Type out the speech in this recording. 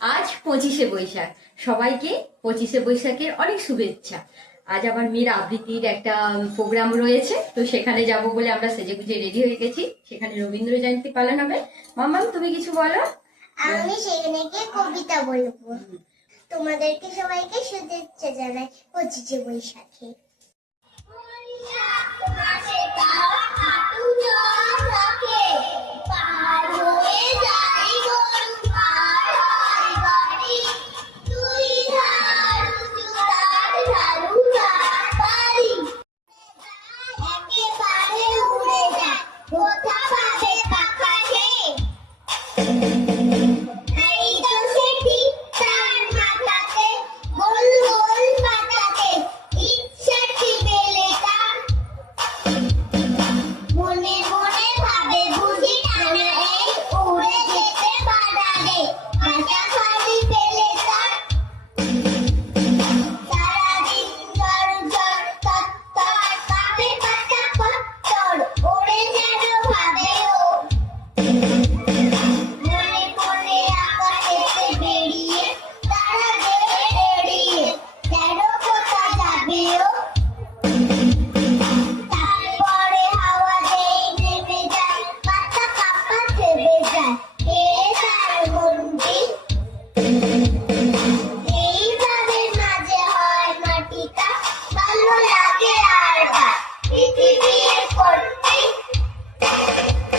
আজ 25শে বৈশাখ। সবাইকে 25শে বৈশাখের অনেক শুভেচ্ছা। আজ আমার মেয়ের আবৃত্তির একটা প্রোগ্রাম রয়েছে, তো সেখানে যাব বলে আমরা সেজেগুজে রেডি হয়ে গেছি। সেখানে রবীন্দ্র জয়ন্তী পালন হবে। মাম্মাম, তুমি কিছু বলো। আমি সেখানে গিয়ে কবিতা বলবো। তোমাদেরকে সবাইকে শুভেচ্ছা জানাই 25শে বৈশাখে। মনে মনে ভাবে বুঝি টানা এই উড়ে যেতে বাধা দে।